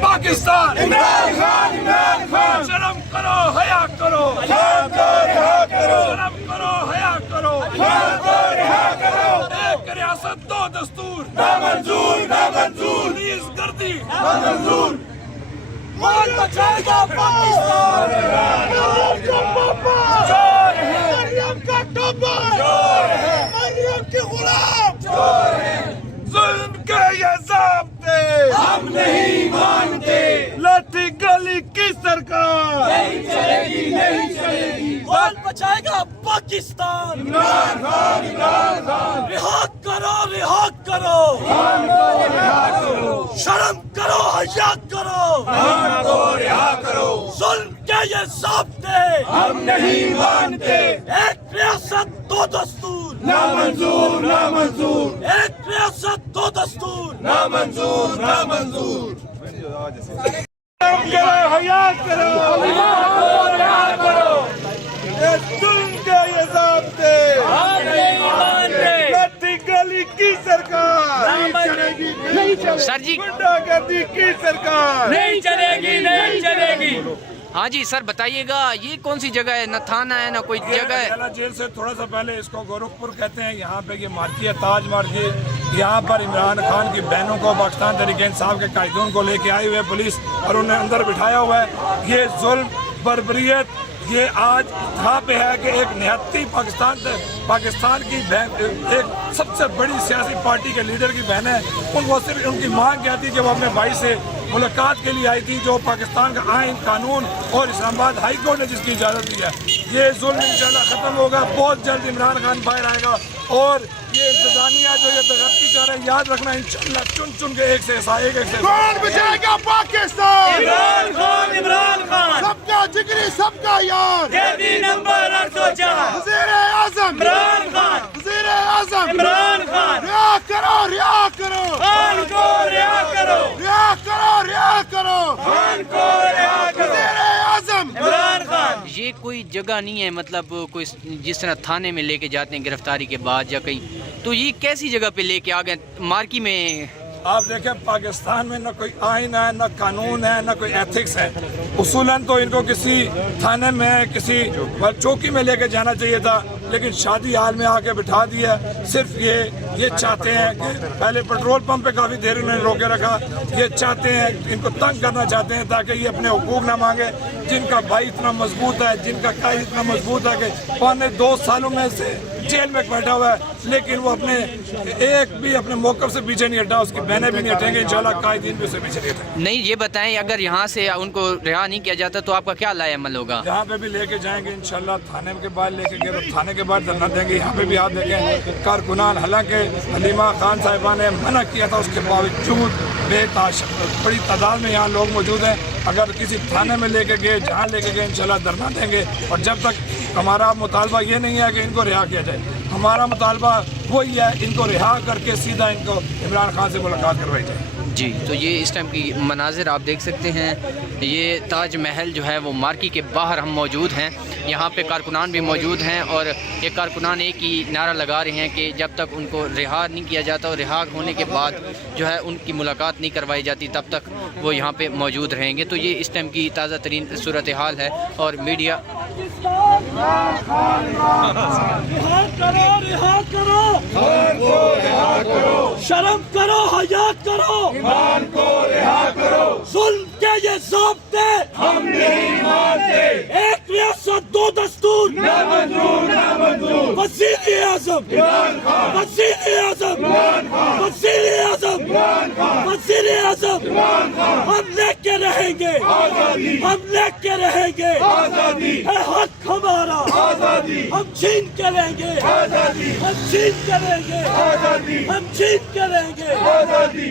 पाकिस्तान। इमरान खान, इमरान खान। शर्म करो, हया करो, शाम को रिहा करो, शर्म करो, हया करो। शाम को रिहा करो। एक रियासत दो दस्तूर, नामंजूर, नामंजूर, पुलिस गर्दी, नामंजूर। कौन बचाएगा पाकिस्तान? चोर है, मरियम का टोबर, चोर है, मरियम के गुलाम, चोर है। जुल्म के ये ज़ाब्ते हम नहीं मानते, लाठी गली की सरकार। नहीं चलेगी, नहीं चलेगी। कौन बचाएगा पाकिस्तान? इमरान खान, इमरान खान। रिहा करो, रिहा करो, खान को रिहा करो, शर्म करो, हया करो। खान को रिहा करो। जुल्म के ये ज़ाब्ते हम नहीं मानते, एक रियासत दो दस्तूर, नामंजूर, नामंजूर, एक रियासत दो दस्तूर। नामंजूर, नामंजूर। करो, हया करो, रिहा करो। ये जुल्म के ये ज़ाब्ते लाठी गली की सरकार, सर जी गुंडागर्दी की सरकार। नहीं चलेगी, नहीं चलेगी। हाँ जी सर बताइएगा, ये कौन सी जगह है? न थाना है न कोई जगह है। पटियाला जेल से थोड़ा सा पहले इसको गोरखपुर कहते हैं। यहाँ पे ये मार्की है, ताज मार्की। यहाँ पर इमरान खान की बहनों को पाकिस्तान तहरीक इंसाफ के कायदून को लेके आई हुई है पुलिस और उन्हें अंदर बिठाया हुआ है। ये जुल्म, बर्बरियत, ये आज यहाँ पे है कि एक निहत्ती पाकिस्तान की बहन, एक सबसे बड़ी सियासी पार्टी के लीडर की बहन है। उनको सिर्फ उनकी मांग क्या थी कि वो अपने भाई से मुलाकात के लिए आई थी, जो पाकिस्तान का आइन, कानून और इस्लामाबाद हाई कोर्ट ने जिसकी इजाज़त दी है। ये जुल्म इंशाल्लाह ख़त्म होगा, बहुत जल्द इमरान खान बाहर आएगा और ये इंतजामिया जो ये बेगैरती कर रहा है, याद रखना इंशाल्लाह चुन चुन के एक से कौन बचाएगा पाकिस्तान? इमरान खान, इमरान खान। सबका जिगरी, सबका यार। कैदी नंबर 804, वज़ीर आज़म इमरान खान, वज़ीर आज़म इमरान खान। रिहा करो, रिहा करो, खान को रिहा करो, रिहा करो, रिहा करो। खान को रिहा करो, वज़ीर आज़म इमरान खान। ये कोई जगह नहीं है, मतलब कोई जिस तरह थाने में लेके जाते हैं गिरफ्तारी के बाद या कहीं, तो ये कैसी जगह पे लेके आ गए? मार्की में? आप देखें पाकिस्तान में न कोई आइन है, न कानून है, न कोई एथिक्स है। उसूलन तो इनको किसी थाने में, किसी चौकी में लेके जाना चाहिए था, लेकिन शादी हाल में आके बिठा दिया। सिर्फ ये चाहते हैं कि पहले पेट्रोल पंप पे काफ़ी देर उन्होंने रोके रखा। ये चाहते हैं, इनको तंग करना चाहते हैं ताकि ये अपने हुकूक ना मांगे। जिनका भाई इतना मजबूत है, जिनका कायद इतना मजबूत है कि पौने 2 सालों में से जेल में बैठा हुआ है, लेकिन वो अपने एक भी अपने मौक़िफ़ से पीछे नहीं हटा। उसकी बहनें भी नहीं हटेंगे, इंशाल्लाह कायदीन भी उससे पीछे नहीं हटेंगे। नहीं, ये बताएं, अगर यहाँ से उनको रिहा नहीं किया जाता तो आपका क्या लाया अमल होगा? यहाँ पे भी लेके जाएंगे इंशाल्लाह, थाने के बाद लेके गए तो थाने के बाद धरना देंगे। यहाँ पे भी आप देखें कारकुनान, हालांकि हलीमा खान साहिबा ने मना किया था, उसके बावजूद बेताशुद बड़ी तादाद में यहाँ लोग मौजूद हैं। अगर किसी थाने में लेके गए, जहाँ लेके गए, इंशाल्लाह धरना देंगे। और जब तक हमारा मुतालबा ये नहीं है कि इनको रिहा किया जाए, हमारा मुतालबा वही है, इनको रिहा करके सीधा इनको इमरान खान से मुलाकात करवाई जाए। जी, तो ये इस टाइम की मनाजिर आप देख सकते हैं। ये ताज महल जो है वो मार्की के बाहर हम मौजूद हैं। यहाँ पे कारकुनान भी मौजूद हैं और ये कारकुनान एक ही नारा लगा रहे हैं कि जब तक उनको रिहा नहीं किया जाता और रिहा होने के बाद जो है उनकी मुलाकात नहीं करवाई जाती, तब तक वो यहाँ पे मौजूद रहेंगे। तो ये इस टाइम की ताज़ा तरीन सूरत हाल है और मीडिया रिहा करो, रिहा करो, खान को रिहा करो, शर्म करो, हया करो। इमरान को रिहा करो। जुल्म के ये ज़ाब्ते हम नहीं मानते, एक रियासत दो दस्तूर। नामंजूर, नामंजूर। वज़ीर आज़म, इमरान खान, वज़ीर आज़म, इमरान खान, वज़ीर आज़म, इमरान खान, वज़ीर आज़म। इमरान खान। हम लेके रहेंगे आज़ादी, हम लेके रहेंगे आज़ादी, है हक हमारा। आज़ादी, हम छीन के लेंगे, आज़ादी, हम छीन के लेंगे, आज़ादी, हम छीन के लेंगे। आज़ादी।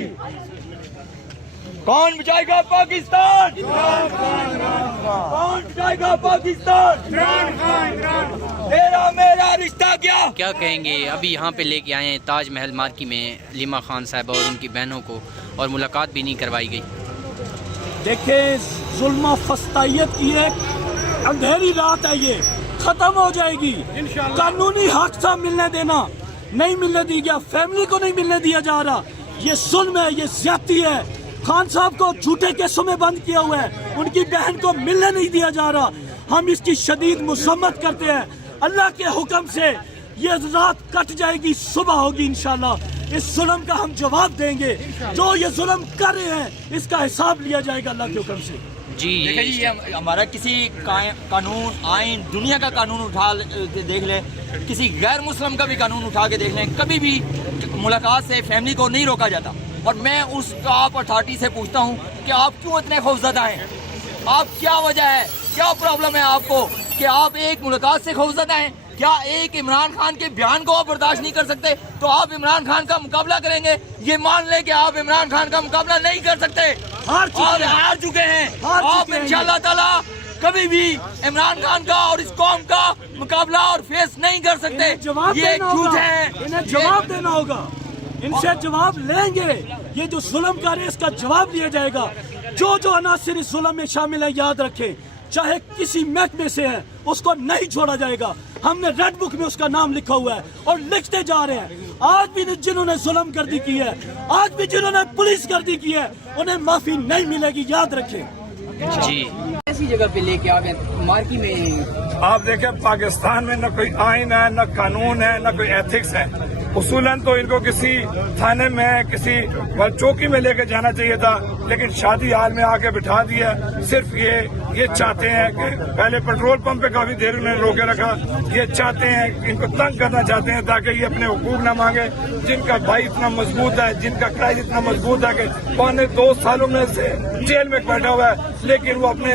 कौन बचाएगा पाकिस्तान? कौन बचाएगा पाकिस्तान? तेरा मेरा रिश्ता क्या कहेंगे? अभी यहाँ पे लेके आए हैं ताज महल मार्की में हलीमा खान साहिबा और उनकी बहनों को, और मुलाकात भी नहीं करवाई गई। देखें, जुल्म फस्तायत की एक अंधेरी रात है, ये खत्म हो जाएगी। कानूनी हक सा मिलने देना नहीं मिलने दी गया, फैमिली को नहीं मिलने दिया जा रहा। ये जुल्म है, ये ज्यादती है। खान साहब को झूठे केसों में बंद किया हुआ है, उनकी बहन को मिलने नहीं दिया जा रहा। हम इसकी शदीद मुसम्मत करते हैं। अल्लाह के हुक्म से ये रात कट जाएगी, सुबह होगी इंशाल्लाह। इस जुल्म का हम जवाब देंगे। जो ये जुल्म कर रहे हैं इसका हिसाब लिया जाएगा अल्लाह के हुक्म से। जी देखिए जी, ये हमारा किसी कानून आइन दुनिया का कानून उठा देख ले, किसी गैर मुस्लिम का भी कानून उठा के देख लें, कभी भी मुलाकात से फैमिली को नहीं रोका जाता। और मैं उस आप अथॉरिटी से पूछता हूँ कि आप क्यों इतने खौफजदा हैं? आप क्या वजह है, क्या प्रॉब्लम है आपको कि आप एक मुलाकात से खौफजदा हैं? क्या एक इमरान खान के बयान को आप बर्दाश्त नहीं कर सकते तो आप इमरान खान का मुकाबला करेंगे? ये मान ले कि आप इमरान खान का मुकाबला नहीं कर सकते और हार चुके हैं। आप इंशाअल्लाह ताला कभी भी इमरान खान का और इस कौम का मुकाबला और फेस नहीं कर सकते। ये झूठ है, इन्हें जवाब देना होगा, इनसे जवाब लेंगे। ये जो जुल्म कर रहे हैं इसका जवाब लिया जाएगा। जो जो अनासिर इस जुल्म में शामिल है याद रखें, चाहे किसी महकमे से है उसको नहीं छोड़ा जाएगा। हमने रेड बुक में उसका नाम लिखा हुआ है और लिखते जा रहे हैं। आज भी जिन्होंने जुल्म गर्दी की है, आज भी जिन्होंने पुलिस गर्दी की है, उन्हें माफी नहीं मिलेगी, याद रखें। जी ऐसी जगह पे लेके आ गए मार्की में। आप देखें पाकिस्तान में न कोई आइन है, न कानून है, न कोई एथिक्स है। उसूलन तो इनको किसी थाने में किसी चौकी में लेके जाना चाहिए था, लेकिन शादी हाल में आके बिठा दिया। सिर्फ ये चाहते हैं कि पहले पेट्रोल पंप पे काफी देर उन्होंने रोके रखा। ये चाहते हैं, इनको तंग करना चाहते हैं ताकि ये अपने हुकूक न मांगे। जिनका भाई इतना मजबूत है, जिनका क्राइज इतना मजबूत है कि 2 सालों में से जेल में बैठा हुआ है, लेकिन वो अपने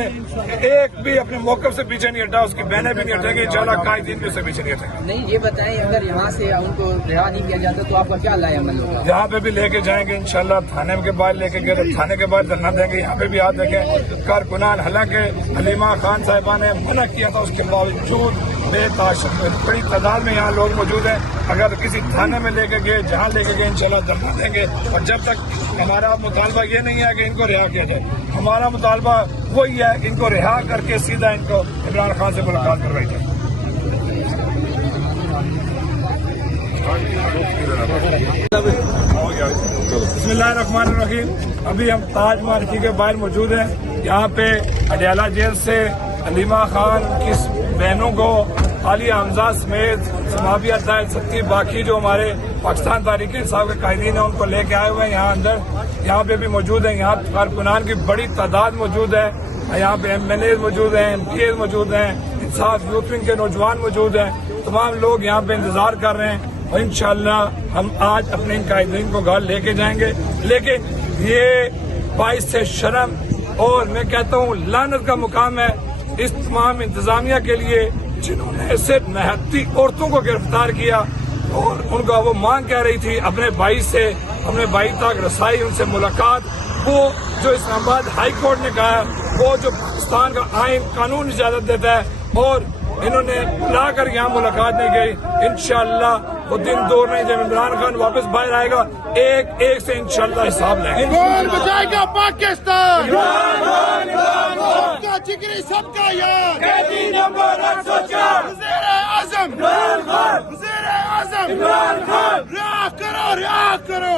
एक भी अपने मौकफ से पीछे नहीं हटा, उसकी बहनें भी नहीं हटेंगी, इंशाल्लाह कायदीन भी से पीछे नहीं हटेंगे। नहीं, ये बताएं अगर यहाँ से उनको रिहा नहीं किया जाता तो आपका क्या लाएमल होगा? यहाँ पे भी लेके जाएंगे इंशाल्लाह, थाने के बाहर लेके गए, थाने के बाहर धरना देंगे। यहाँ पे भी याद रखें कारकुनान, हालांकि हलीमा खान साहिबा ने मना किया था, उसके बावजूद बड़ी तादाद में यहाँ लोग मौजूद हैं। अगर किसी थाने में लेके गए, जहाँ लेके गए इंशाल्लाह धरना देंगे। और जब तक हमारा मुतालबा ये नहीं है कि इनको रिहा किया जाए, हमारा मुतालबा वही है कि इनको रिहा करके सीधा इनको इमरान खान से मुलाकात करवाई जाए। बिस्मिल्लाहिर्रहमानिर्रहीम। अभी हम ताज मार्की के बाहर मौजूद हैं। यहाँ पे अडयाला जेल से हलीमा खान की बहनों को आलिया हमजा समेत समाबिया तायल सत्ती बाकी जो हमारे पाकिस्तान तहरीक इंसाफ के कायदीन हैं उनको लेके आए हुए हैं। यहाँ अंदर यहाँ पे भी मौजूद हैं। यहाँ कारकुनान की बड़ी तादाद मौजूद है। यहाँ पे MNA मौजूद हैं, MPA मौजूद हैं, इंसाफ यूथ विंग के नौजवान मौजूद हैं। तमाम लोग यहाँ पे इंतजार कर रहे हैं और इंशाअल्लाह हम आज अपने इन कायदीन को घर लेके जाएंगे। लेकिन ये बाइस से शर्म और मैं कहता हूँ लानत का मुकाम है इस तमाम इंतजामिया के लिए जिन्होंने सिर्फ महती औरतों को गिरफ्तार किया और उनका वो मांग कह रही थी अपने भाई से, अपने भाई तक रसाई, उनसे मुलाकात। वो जो इस्लामाबाद हाई कोर्ट ने कहा, वो जो पाकिस्तान का आइन कानून इजाजत देता है, और इन्होंने ला कर यहाँ मुलाकात नहीं गई। इंशाअल्लाह वो दिन दूर नहीं जब इमरान खान वापस बाहर आएगा, एक एक से इंशाअल्लाह हिसाब लेंगे। कौन बचाएगा पाकिस्तान? सबका जिगरी, सबका यार। कैदी नंबर 804 वज़ीर-ए-आज़म इमरान खान, वज़ीर-ए-आज़म इमरान खान। रिहा करो, रिहा करो।